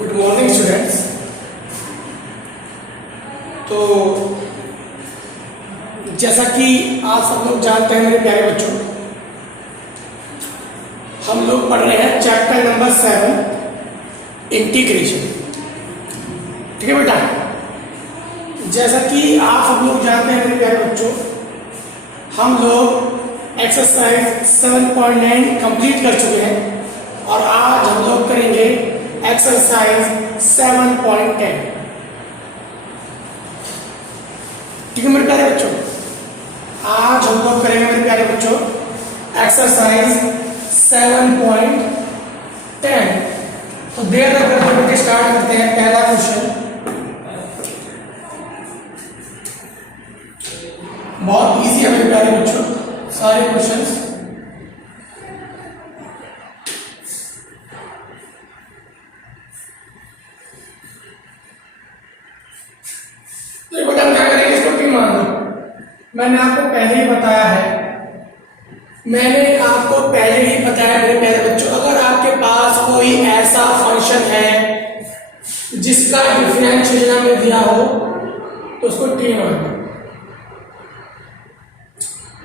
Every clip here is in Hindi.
Good morning students. तो जैसा कि आप सब लोग जानते हैं मेरे प्यारे बच्चों, हम लोग पढ़ रहे हैं चैप्टर नंबर 7 इंटीग्रेशन। ठीक है बेटा, जैसा कि आप सब लोग जानते हैं मेरे प्यारे बच्चों, हम लोग एक्सरसाइज 7.9 कंप्लीट कर चुके हैं और आज हम लोग करेंगे एक्सरसाइज 7.10। ठीक है मेरे प्यारे बच्चों, आज हम लोग करेंगे मेरे प्यारे बच्चों एक्सरसाइज 7.10। तो देर न करते हुए स्टार्ट करते हैं। पहला क्वेश्चन बहुत इजी है मेरे प्यारे बच्चों, सारे क्वेश्चंस। तो बेटा क्या करेंगे, इसको टी मान लो। मैंने आपको पहले ही बताया मेरे प्यारे बच्चों, अगर आपके पास कोई ऐसा फंक्शन है जिसका डिफरेंशियल हमें दिया हो तो उसको टी मान लो।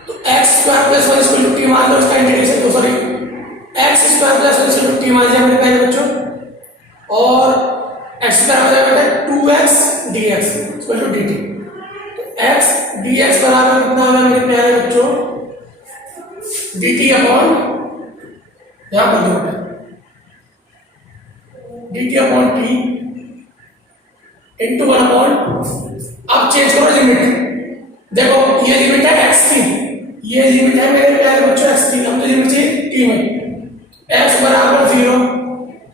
तो एक्स स्क्वायर प्लस 1 इसको टी मान लो, इसका इंटीग्रेशन तो सॉरी एक्स स्क्वायर प्लस 1 इसको टी मान लिया मेरे प्यारे बच्चों, और एक्स स्क्वायर हो जाएगा 2x dx equal to dt। तो x dx बराबर कितना होगा मेरे प्यारे बच्चों, dt अपॉन यहां पर दो dt upon t into 1 upon, अब चेंज करो लिमिट। देखो ये लिमिट है x की, ये लिमिट है मेरे प्यारे बच्चों x की, हम तो लिमिट चाहिए t में। x बराबर 0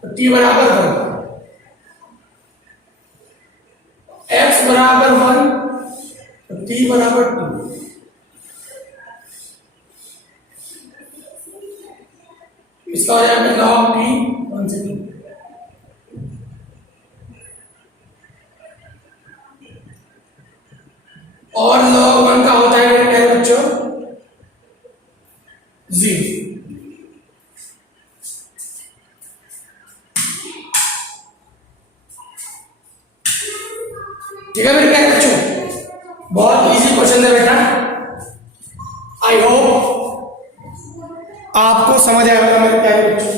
तो t बराबर 1, x बराबर 1 तो t बराबर 2। इसका हो जाएगा log t 1 से 2। और log 1 का होता है मेरे प्यारे बच्चों 0। ठीक है मेरे प्यारे बच्चों, बहुत इजी क्वेश्चन है बेटा। आई होप आपको समझ आएगा मेरे प्यारे बच्चों।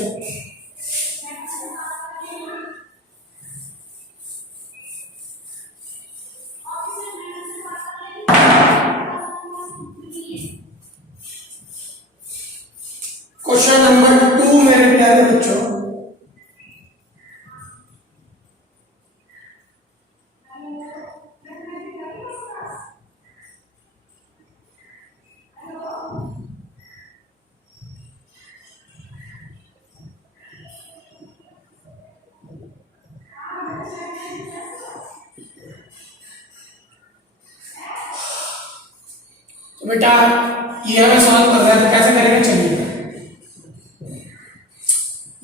क्वेश्चन नंबर 2 मेरे प्यारे बच्चों, तो बेटा ये हमें सॉल्व कर रहा है, तो कैसे करेंगे चलिए।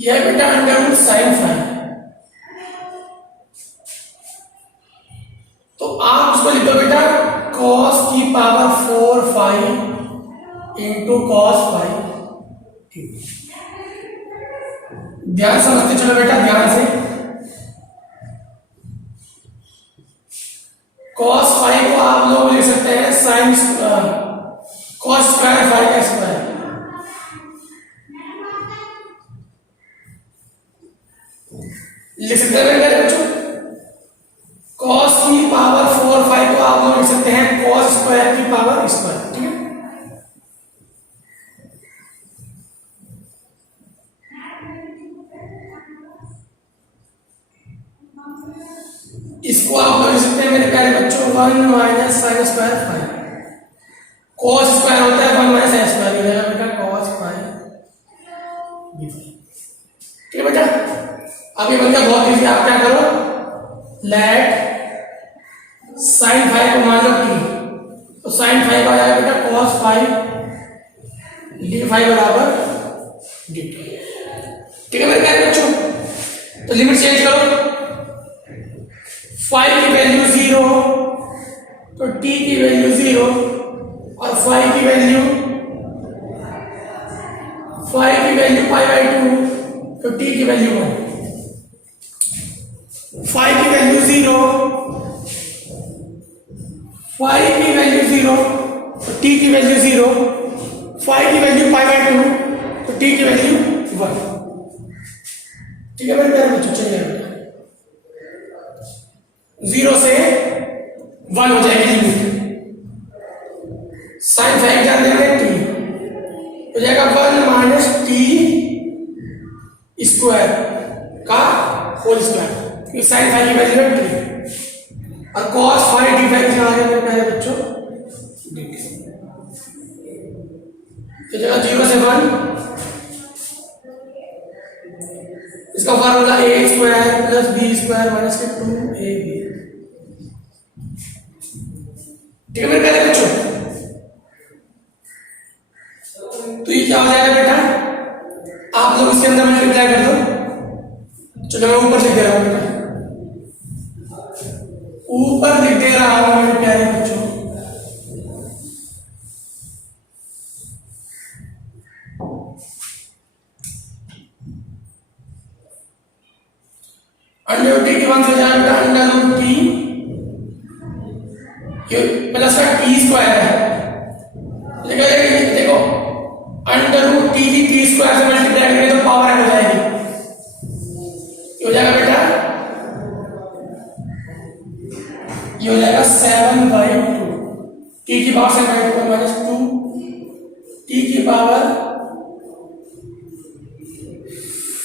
यह बेटा अंडर रूट साइन फाई, तो आप उसको लिखो बेटा cos की power 4 phi into cos phi. ध्यान समझते चलो बेटा, ध्यान से। cos फाई को आप लोग लिख सकते हैं साइन cos स्क्वायर फाई का स्क्वायर। लिख सकते हैं मेरे बच्चों cos की पावर 4 फाई को आप लोग लिख सकते हैं cos स्क्वायर की पावर स्क्वायर। ठीक है, इसको आप लोग लिख सकते हैं मेरे प्यारे बच्चों 1 minus sine square phi. cos square होता है 1 माइनस साइन स्क्वायर, हो जाएगा बेटा cos फाई। ठीक है बेटा, अभी बन बहुत इजी। आप क्या करो, लेट साइन फाई को मान लो t, तो साइन फाई का हो जाएगा बेटा cos फाई d फाई बराबर dt। ठीक है मेरे प्यारे बच्चों, तो लिमिट चेंज करो। फाई की वैल्यू 0 तो t की वैल्यू 0, और फाई की वैल्यू पाई बाई 2 तो t की वैल्यू 1। फाइव की वैल्यू 0, फाइव की वैल्यू 0, तो टी की वैल्यू 0, फाइव की वैल्यू π/2, तो टी की वैल्यू 1। ठीक है मेरे प्यारे बच्चों, चलिए 0 से 1 हो जाएगी लिमिट। साइन फाइव जान देंगे टी हो जाएगा 1 माइनस टी स्क्वायर का होल स्क्वायर, क्योंकि साइन फाइव की वैल्यू है टी, और कॉस फाइव डी फाइव आ गया मेरे प्यारे बच्चों dt। तो जगह 0 से 1, इसका formula A square plus B square minus 2ab। ठीक है मेरे प्यारे बच्चों, तो ये क्या हो जाएगा बेटा, आप लोग इसके अंदर मल्टीप्लाई कर दो। चलो मैं ऊपर लिख दे रहा हूं बेटा, ऊपर लिख दे रहा हूं मेरे प्यारे बच्चों। अंडर रूट टी की वन से जाए बेटा, अंडर रूट टी प्लस का टी स्क्वायर है, लेकिन देखो अंडर रूट टी की टी स्क्वायर से मल्टीप्लाई करेंगे तो पावर हो जाएगी, ये हो जाएगा बेटा, ये हो जाएगा 7/2, टी की पावर 7/2 माइनस 2 टी की पावर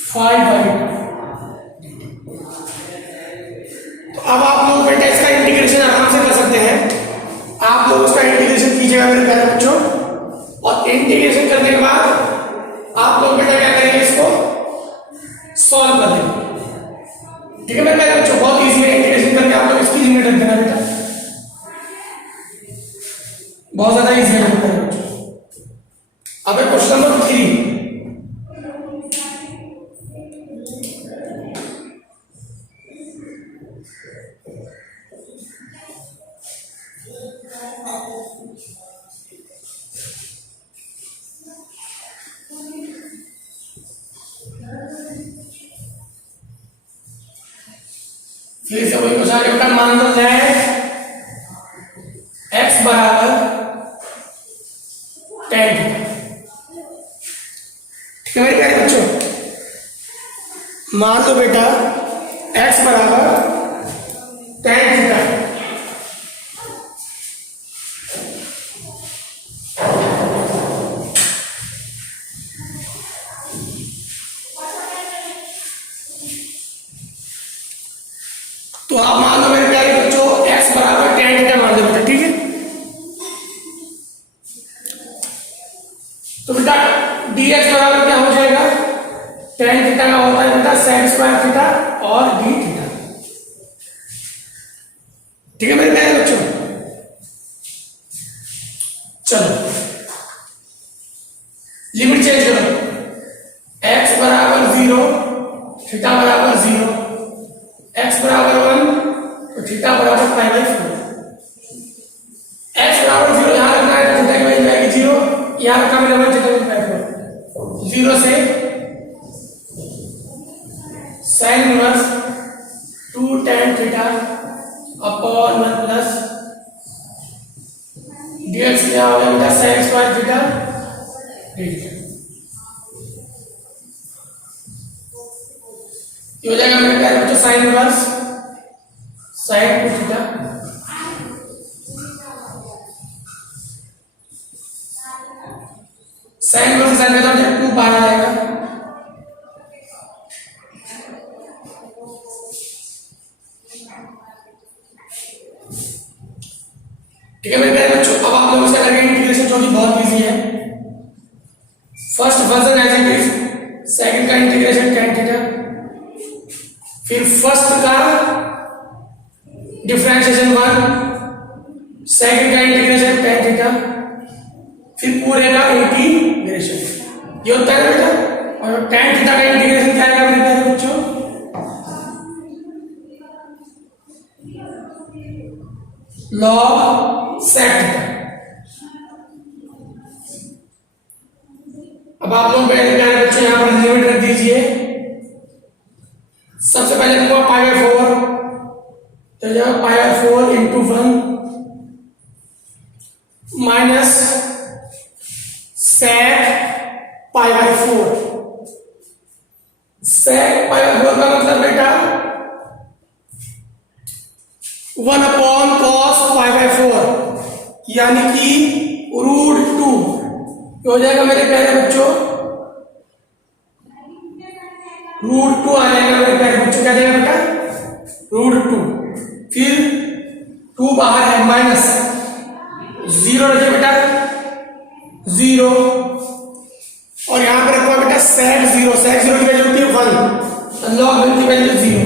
5/2। तो अब आप लोग बेटा इसका इंटीग्रेशन आराम से कर सकते हैं। आप लोग उसका इंटीग्रेशन कीजिएगा मेरे प्यारे बच्चों, और इंटीग्रेशन करने के बाद आप लोग बेटा क्या करेंगे, इसको सॉल्व कर देंगे। ठीक है मेरे प्यारे बच्चों, बहुत इजी है, इंटीग्रेशन करके आप लोग इसकी लिमिट रख देना बेटा, बहुत ज्यादा इजी है मेरे प्यारे बच्चों। अब क्वेश्चन नंबर 3, फिर से वही क्वेश्चन बेटा, मान लो x बराबर tan थीटा। ठीक है मेरे प्यारे बच्चों, मान लो बेटा x बराबर tan थीटा, तो आप मान लो मेरे प्यारे बच्चों x बराबर tan थीटा मान लो बेटा। ठीक है, तो बेटा dx बराबर क्या हो जाएगा, tan थीटा का होता है बेटा sec स्क्वायर थीटा और d थीटा। ठीक है मेरे प्यारे बच्चों, चलो लिमिट चेंज करो, x बराबर 0 थीटा बराबर 0, x बराबर 1 तो थीटा बराबर π/4। x बराबर 0 यहां रखना है तो थीटा की वैल्यू आएगी 0, यहां रखा मैंने 1 थीटा की वैल्यू 0 से sin inverse 2 tan theta upon 1 plus dx क्या हो गया sec square theta d theta. ये हो जाएगा मेरे प्यारे बच्चों sin inverse sin 2 theta sin inverse sin में तो 2 बाहर आएगा, ठीक है मेरे प्यारे बच्चों। अब आप लोग इसका करेंगे इंटीग्रेशन, जो कि बहुत इजी है। First version as it is, second का इंटीग्रेशन tan थीटा, फिर फर्स्ट का डिफरेंशिएशन 1, सेकंड का इंटीग्रेशन tan थीटा, फिर पूरे का इंटीग्रेशन। ये होता है बेटा, और tan थीटा का इंटीग्रेशन क्या आएगा मेरे प्यारे बच्चों, log sec थीटा। अब आप लोग मेरे प्यारे बच्चों यहां पर लिमिट रख दीजिए, सबसे पहले लिखूंगा पाई बाय 4, तो जाएगा pi by 4 into 1 minus sec pi by 4। Sec pi by 4 का मतलब बेटा 1 अपॉन कॉस पाई बाय 4, यानी कि √2 हो जाएगा मेरे प्यारे बच्चों, √2 आ जाएगा मेरे प्यारे बच्चों। क्या देगा बेटा? √2। फिर 2 बाहर है, माइनस 0 रखिए बेटा, 0, और यहां पर रखो बेटा सेक 0। सेक 0 की वैल्यू होती है 1, लॉग 1 की वैल्यू 0,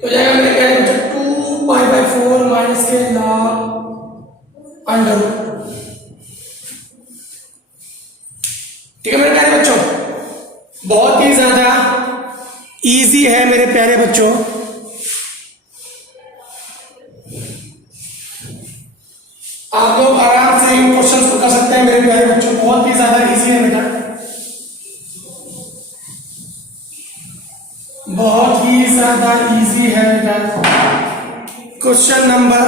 तो जाएगा मेरे प्यारे बच्चों 2 पाई बाय 4 माइनस के लॉग अंडर। ठीक है मेरे प्यारे बच्चों, बहुत ही ज्यादा इजी है मेरे प्यारे बच्चों। आप लोग आराम से इन क्वेश्चंस को कर सकते हैं मेरे प्यारे बच्चों, बहुत ही ज्यादा इजी है बेटा, बहुत ही ज्यादा इजी है बेटा। क्वेश्चन नंबर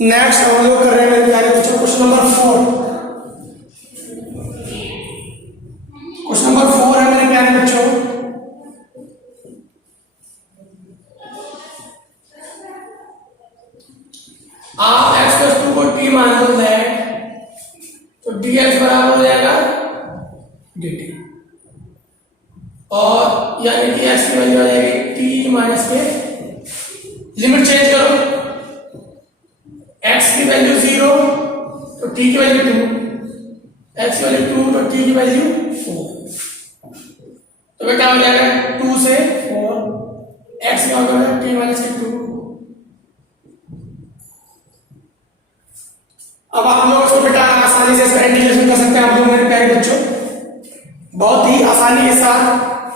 नेक्स्ट हम लोग कर रहे हैं मेरे प्यारे बच्चों, क्वेश्चन नंबर 4। क्वेश्चन नंबर 4 है मेरे प्यारे बच्चों, आप x+2 को t मान लो दैट, तो dx बराबर हो जाएगा dt, और यानी कि x की वैल्यू आ जाएगी t माइनस के, लिमिट चेंज करो, x की वैल्यू 0 तो t की वैल्यू 2, x की वैल्यू 2 तो t की वैल्यू 4, तो बेटा हो जाएगा 2 से 4, x का होगा t माइनस के 2। अब आप लोग इसको बेटा आसानी से इसका इंटीग्रेशन कर सकते हैं, आप लोग मेरे प्यारे बच्चों, बहुत ही आसानी के साथ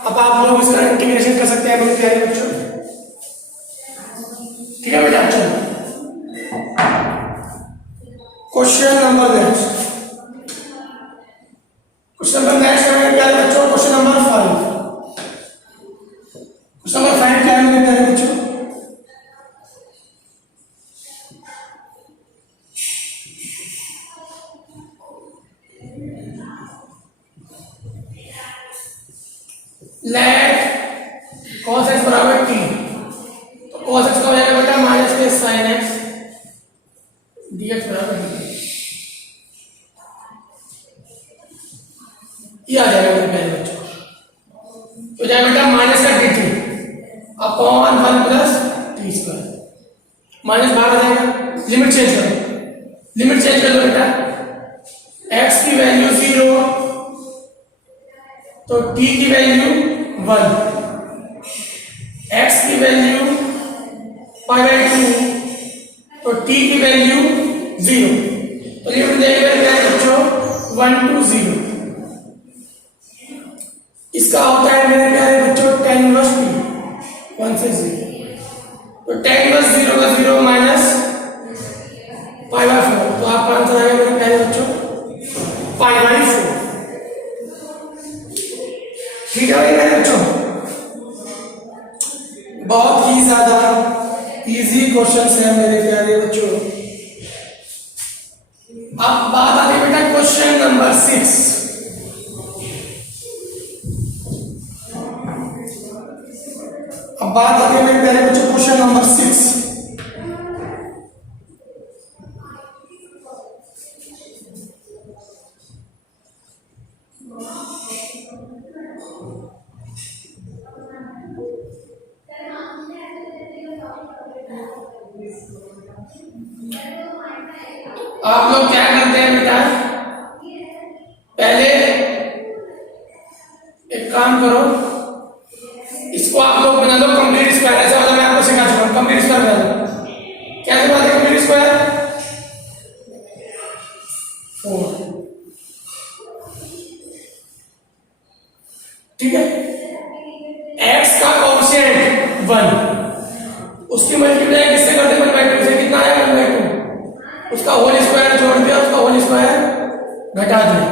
अब आप लोग इसका इंटीग्रेशन कर सकते हैं मेरे प्यारे बच्चों। ठीक है बेटा, चलो क्वेश्चन नंबर नेक्स्ट है मेरे प्यारे बच्चों, क्वेश्चन नंबर 5। क्वेश्चन नंबर 5 क्या है मेरे प्यारे बच्चों? लेट cos x बराबर t, तो cos x का हो जाएगा बेटा माइनस के sin x dx बराबर dt, ये आ जाएगा मेरे प्यारे बच्चों, तो जाएगा बेटा माइनस का dt upon 1 plus t square, minus बाहर आ जाएगा, लिमिट चेंज करो, लिमिट चेंज कर लो बेटा, x की वैल्यू 0 तो t की वैल्यू 1, x की वैल्यू पाई बाय 2 तो t की वैल्यू 0, तो लिमिट देखिए मेरे प्यारे बच्चों 1 to 0, इसका होता है मेरे प्यारे बच्चों tan इनवर्स t 1 से 0, तो tan इनवर्स 0 का 0 माइनस पाई बाय 4, तो आपका आंसर आएगा मेरे प्यारे बच्चों पाई बाय 4। ठीक है भाई मेरे बच्चों, बहुत ही ज्यादा इजी क्वेश्चन है मेरे प्यारे बच्चों। अब बात आती है बेटा क्वेश्चन नंबर 6। अब बात आती है मेरे प्यारे बच्चों क्वेश्चन नंबर 6। आप लोग क्या करते हैं बेटा, पहले एक काम करो, इसको आप लोग बना लो कंप्लीट स्क्वायर, ऐसा वाला मैं आपको सिखा चुका हूं, कंप्लीट स्क्वायर बना लो। कैसे बनाते हैं कंप्लीट स्क्वायर? 4, ठीक है, x का कोएफिशिएंट 1, उसकी मल्टीप्लाई किससे करते हैं 1/2 से, कितना आया 1/2, उसका होल स्क्वायर जोड़ दिया, उसका होल स्क्वायर घटा दिया,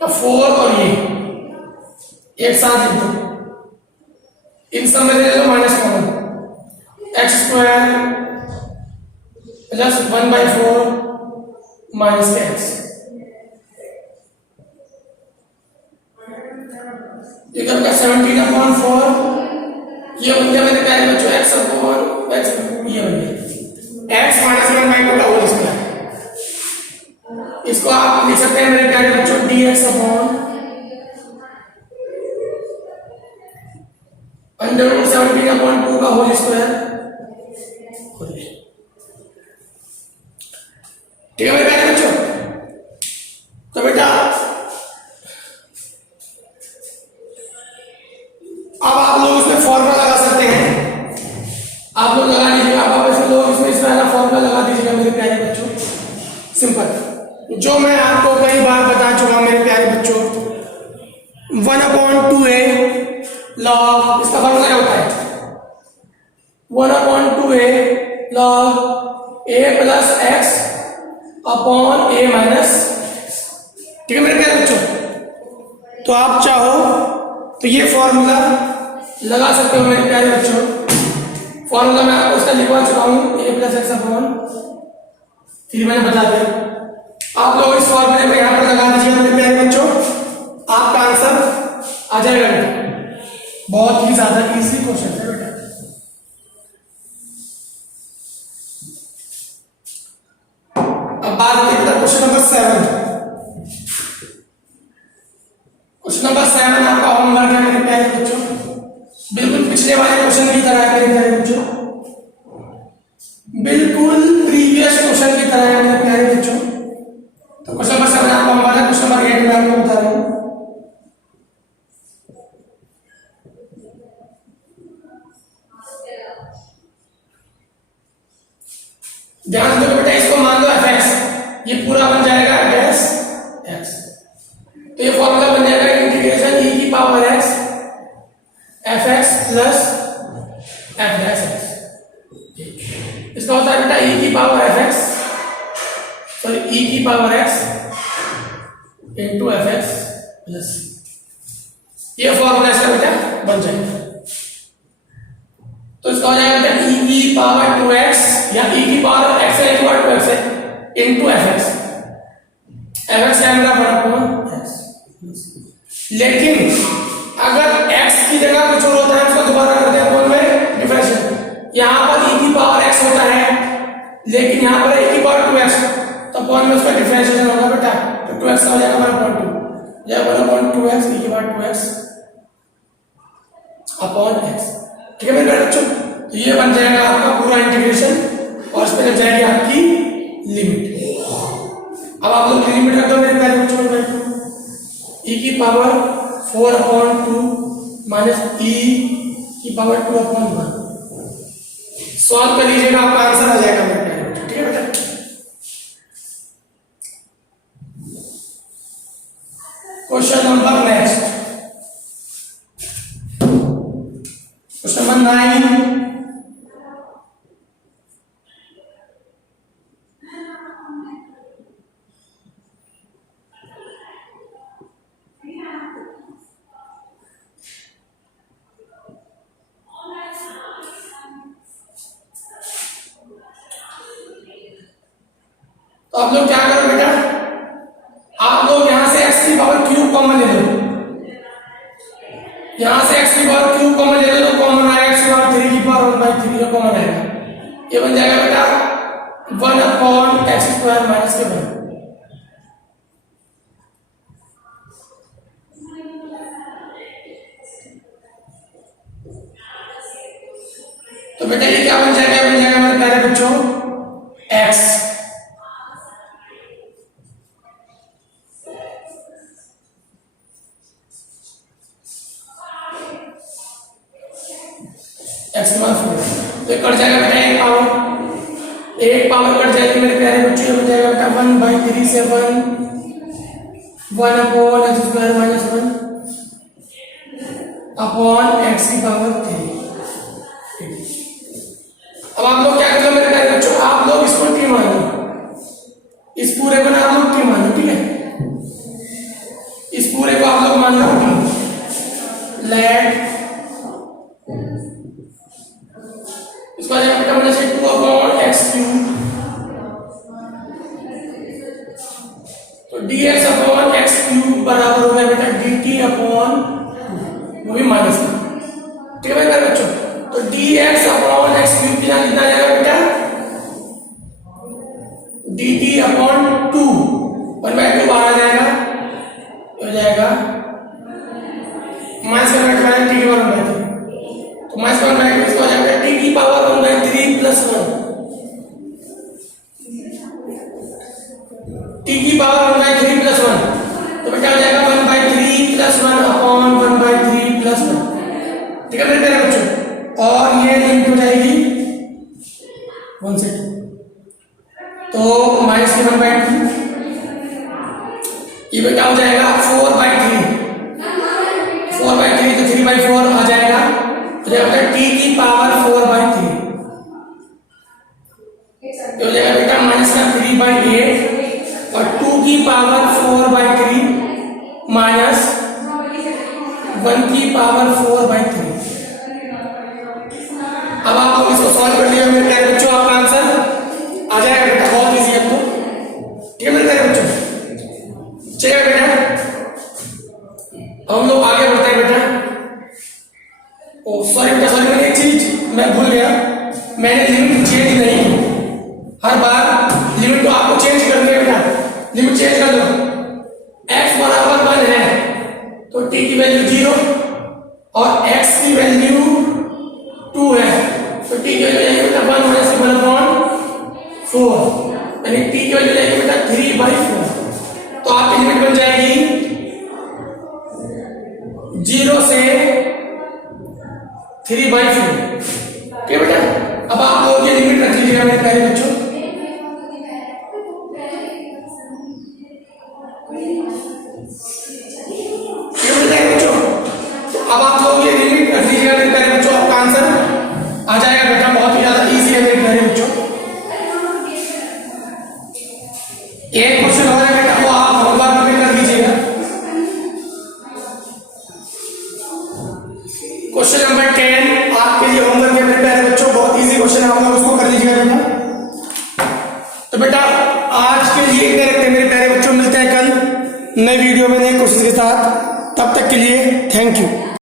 तो 4 और ये एक साथ लिख दो, इन सब में ले लो minus common, X square plus 1/4 minus X, ये क्या बचा 17/4, ये बन गया मेरे प्यारे बच्चों x अपॉन x, ये बन गया x माइनस 1/2 का होल स्क्वायर। इसको आप लिख सकते हैं मेरे प्यारे बच्चों dx अपॉन √17/2 का होल स्क्वायर। ठीक है मेरे प्यारे बच्चों, तो बेटा अब आप लोग इसमें फॉर्मूला लगा सकते हैं, आप लोग लगा लीजिएगा, आप ऐसे लोग इसमें इस वाला फॉर्मूला लगा दीजिएगा मेरे प्यारे बच्चों। सिंपल, जो मैं आपको कई बार बता चुका मेरे प्यारे बच्चों, 1/2a लॉग, इसका फॉर्मूला क्या होता है 1/2a log a plus x upon a minus. ठीक है मेरे प्यारे बच्चों, तो आप चाहो तो ये फॉर्मूला लगा सकते हो मेरे प्यारे बच्चों। फॉर्मूला मैं आपको उसका लिखवा चुका हूं, a प्लस एक्स अपॉन, फिर मैंने बता दिया। आप लोग इस फॉर्मूले में यहां पर लगा दीजिए मेरे प्यारे बच्चों, आपका आंसर आ जाएगा बेटा। बहुत ही ज्यादा इजी क्वेश्चन है बेटा। अब बात करते हैं क्वेश्चन नंबर 7। क्वेश्चन नंबर 7 आपका होमवर्क है मेरे प्यारे बच्चों, बिल्कुल पिछले वाले क्वेश्चन की तरह है मेरे प्यारे बच्चों, बिल्कुल प्रीवियस क्वेश्चन की तरह है मेरे प्यारे बच्चों। तो क्वेश्चन नंबर 7 आपका होमवर्क है, क्वेश्चन नंबर 8 मैं आपको बता रहा हूं। ध्यान दो बेटा, इसको मान लो fx, ये पूरा बन जाएगा डैश x, तो ये फॉर्मूला बन जाएगा इंटीग्रेशन e की power x fx plus f dash x। इसका होता है बेटा e की पावर fx, सॉरी e की power x into fx plus, ये फॉर्मूला इसका बेटा बन जाएगा। तो इसका हो जाएगा बेटा e की पावर 2x या e की पावर x है इक्वल टू x है इनटू fx, fx क्या मेरा 1/x। लेकिन अगर x की जगह कुछ और होता है, उसको दोबारा करते हैं बोल में डिफरेंशियल, यहां पर e की पावर x होता है लेकिन यहां पर e की पावर 2x, तो बोल में उसका डिफरेंशिएशन होगा बेटा, तो 2x का हो जाएगा 1/2 या 1/2x e की पावर 2x अपॉन x। ठीक है मेरे बच्चों, तो ये बन जाएगा आपका पूरा इंटीग्रेशन और इस पे लग जाएगी आपकी लिमिट। अब आप लोग लिमिट रख दो मेरे प्यारे बच्चों में, e की पावर 4/2 माइनस e की पावर 2/1 सॉल्व कर लीजिएगा, आपका आंसर आ जाएगा मेरे प्यारे बच्चों। ठीक है बेटा, question number next, question number 9। तो आप लोग क्या करो बेटा, आप लोग यहां से x की पावर क्यूब कॉमन ले लो, यहां से x की पावर क्यूब कॉमन ले लो, तो कॉमन आएगा x की पावर 3 की पावर 1/3 का कॉमन आएगा, ये बन जाएगा बेटा 1/x² माइनस के 1। तो बेटा ये क्या बन जाएगा, बन जाएगा मेरे प्यारे बच्चों x, x तो कट जाएगा बेटा एक पावर कट जाएगी मेरे प्यारे बच्चों, बन जाएगा बेटा 1/3 से 1/x² माइनस 1 अपॉन x की पावर 3। अब आप लोग क्या कर लो मेरे प्यारे बच्चों, आप लोग इसको t मान लो, इस पूरे को ना आप लोग t मान लो। ठीक है, इसका आ जाएगा बेटा माइनस 2/x³। तो dx/x³ बराबर हो गया बेटा dt/, वो भी माइनस में। ठीक है भाई मेरे बच्चों, तो dx/x³ कितना लिखना जाएगा बेटा dt/2, 1/2 बाहर आ जाएगा, हो जाएगा माइनस 1/2 टी की पावर 1/3, तो माइनस 1/2 इसका हो जाएगा टी की पावर 1/3 प्लस 1, टी की पावर 1/3 प्लस 1, तो बेटा हो जाएगा 1/3 प्लस 1 अपॉन 1/3 प्लस 1। ठीक है मेरे बच्चों, और ये लिमिट हो जाएगी 1 से 2, तो माइनस 1/2, ये बेटा हो जाएगा 4/3, 4/3 तो 3/4 आ जाएगा, तो जाएगा टी की पावर 4/3, तो हो जाएगा बेटा माइनस का 3/8 और 2 की पावर 4/3 माइनस 1 की पावर 4/3। अब आप लोग इसको सॉल्व कर लिया मेरे प्यारे बच्चों, आपका आंसर आ जाएगा बेटा, बहुत इजी है। तो ठीक है मेरे प्यारे बच्चों, चलिए बेटा हम लोग आगे बढ़ते हैं बेटा। ओ सॉरी बेटा, सॉरी मैंने एक चीज मैं भूल गया, मैंने लिमिट चेंज नहीं की। हर बार लिमिट तो आपको चेंज करनी है बेटा, लिमिट चेंज कर लो। x बराबर 1 है तो t की वैल्यू 0 और x की वैल्यू 2 है, तो t की वैल्यू जाएगी बेटा 1 माइनस 1/4, यानी t की वैल्यू जाएगी बेटा 3/4। तो आपकी लिमिट बन जाएगी 0 से 3/4। ठीक है बेटा, अब आप लोग ये लिमिट रख लीजिएगा मेरे प्यारे बच्चों। अब आप लोग ये लिमिट रख लीजिएगा मेरे प्यारे बच्चों, आपका आंसर आ जाएगा बेटा, बहुत ही ज्यादा इजी है मेरे प्यारे बच्चों। एक क्वेश्चन और है बेटा, वो आप होमवर्क में कर लीजिएगा। क्वेश्चन नंबर 10 आपके लिए होमवर्क है मेरे प्यारे बच्चों, बहुत इजी क्वेश्चन है, आप लोग उसको कर लीजिएगा बेटा। तो बेटा आज के लिए इतना रखते हैं मेरे प्यारे बच्चों, मिलते हैं कल नए वीडियो में नए क्वेश्चन के साथ, तब तक के लिए थैंक यू।